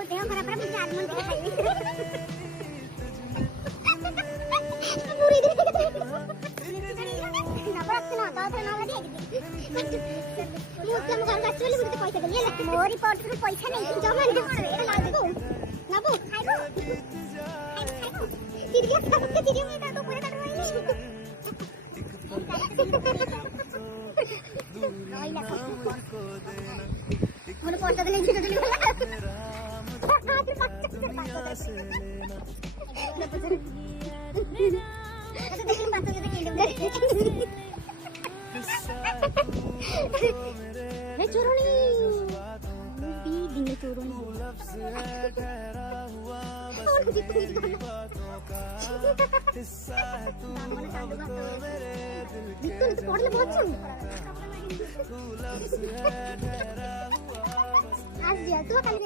मोर देह खराब खराब मुझे आदमी के खाई पूरी दिन ना बात ना का ना लगे मुझे हम घर का चली मुझे पैसा दे ले मोरी पर पैसा नहीं जमा नहीं कर रे ना देखो ना बो खाइबो चिड़िया सब के चिड़िया में तो पूरा काट रही नहीं ना मोर पैसा दे ले चिड़िया दे ले चोरनी पी दिन चोरनी और कुछ कुछ बिल्कुल तो पढ़ले बहुत सुन आज दिया तू कल